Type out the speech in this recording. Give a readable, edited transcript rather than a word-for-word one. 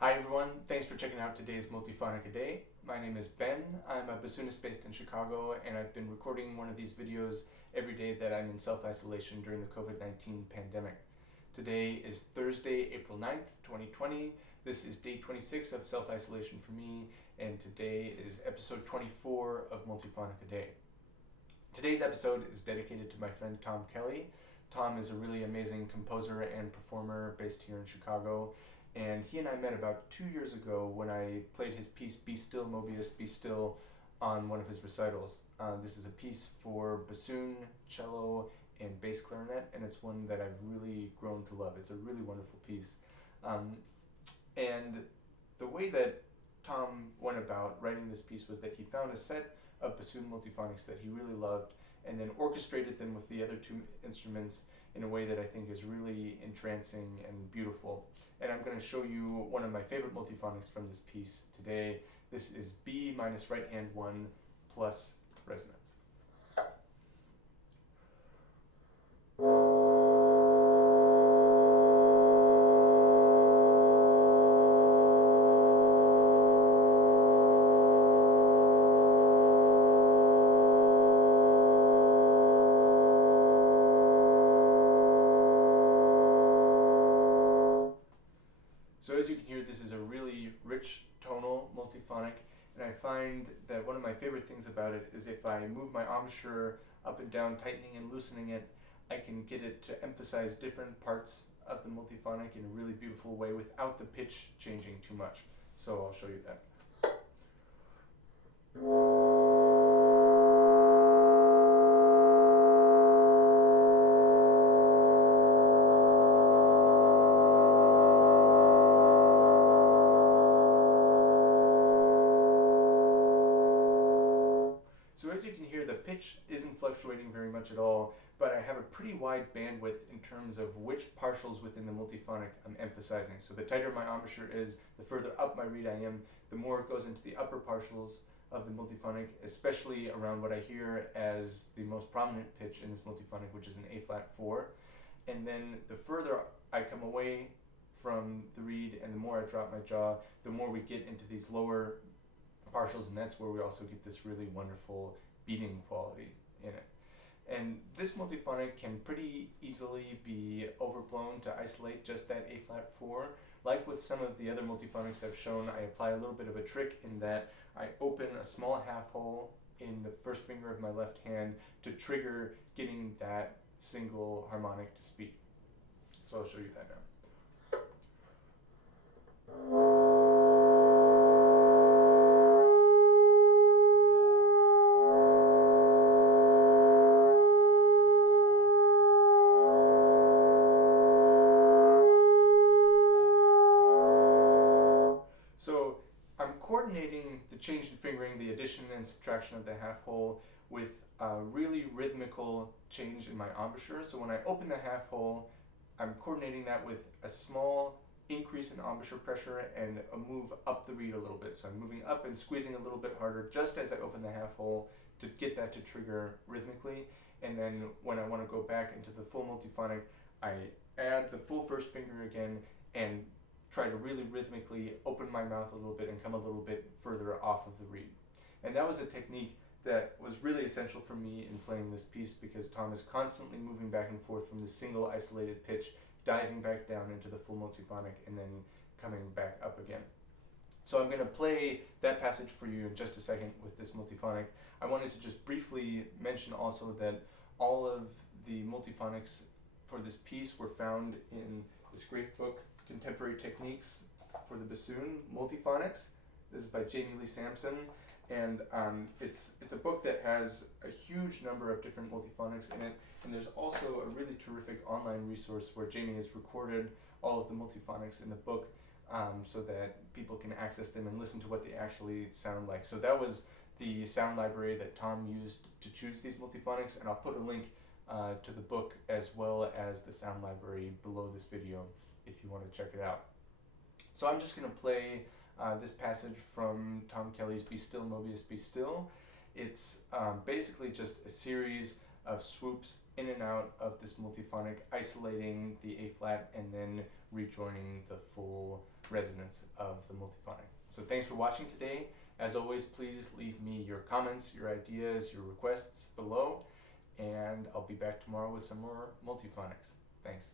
Hi everyone, thanks for checking out today's Multiphonic-a-Day. My name is Ben, I'm a bassoonist based in Chicago, and I've been recording one of these videos every day that I'm in self-isolation during the COVID-19 pandemic. Today is Thursday, April 9th, 2020. This is day 26 of self-isolation for me, and today is episode 24 of Multiphonic-a-Day. Today's episode is dedicated to my friend Tom Kelly. Tom is a really amazing composer and performer based here in Chicago. And he and I met about 2 years ago when I played his piece Be Still, Mobius, Be Still on one of his recitals. This is a piece for bassoon, cello, and bass clarinet, and it's one that I've really grown to love. It's a really wonderful piece. And the way that Tom went about writing this piece was that he found a set of bassoon multiphonics that he really loved and then orchestrated them with the other two instruments in a way that I think is really entrancing and beautiful. And I'm going to show you one of my favorite multiphonics from this piece today. This is B-RH1+Res. So as you can hear, this is a really rich tonal multiphonic, and I find that one of my favorite things about it is if I move my embouchure up and down, tightening and loosening it, I can get it to emphasize different parts of the multiphonic in a really beautiful way without the pitch changing too much. So I'll show you that. So as you can hear, the pitch isn't fluctuating very much at all, but I have a pretty wide bandwidth in terms of which partials within the multiphonic I'm emphasizing. So the tighter my embouchure is, the further up my reed I am, the more it goes into the upper partials of the multiphonic, especially around what I hear as the most prominent pitch in this multiphonic, which is an A-flat 4. And then the further I come away from the reed and the more I drop my jaw, the more we get into these lower partials, and that's where we also get this really wonderful beating quality in it. And this multiphonic can pretty easily be overblown to isolate just that A-flat 4. Like with some of the other multiphonics I've shown, I apply a little bit of a trick in that I open a small half hole in the first finger of my left hand to trigger getting that single harmonic to speak. So I'll show you that now. So I'm coordinating the change in fingering, the addition and subtraction of the half hole with a really rhythmical change in my embouchure. So when I open the half hole, I'm coordinating that with a small increase in embouchure pressure and a move up the reed a little bit. So I'm moving up and squeezing a little bit harder just as I open the half hole to get that to trigger rhythmically. And then when I want to go back into the full multiphonic, I add the full first finger again and try to really rhythmically open my mouth a little bit and come a little bit further off of the reed. And that was a technique that was really essential for me in playing this piece because Tom is constantly moving back and forth from the single isolated pitch, diving back down into the full multiphonic, and then coming back up again. So I'm going to play that passage for you in just a second with this multiphonic. I wanted to just briefly mention also that all of the multiphonics for this piece were found in this great book, Contemporary Techniques for the Bassoon, Multiphonics. This is by Lee Sampson, and it's a book that has a huge number of different multiphonics in it, and there's also a really terrific online resource where Jamie has recorded all of the multiphonics in the book so that people can access them and listen to what they actually sound like. So that was the sound library that Tom used to choose these multiphonics, and I'll put a link to the book as well as the sound library below this video if you want to check it out. So I'm just going to play this passage from Tom Kelly's Be Still, Mobius, Be Still. It's basically just a series of swoops in and out of this multiphonic, isolating the A flat and then rejoining the full resonance of the multiphonic. So thanks for watching today. As always, please leave me your comments, your ideas, your requests below, and I'll be back tomorrow with some more multiphonics. Thanks.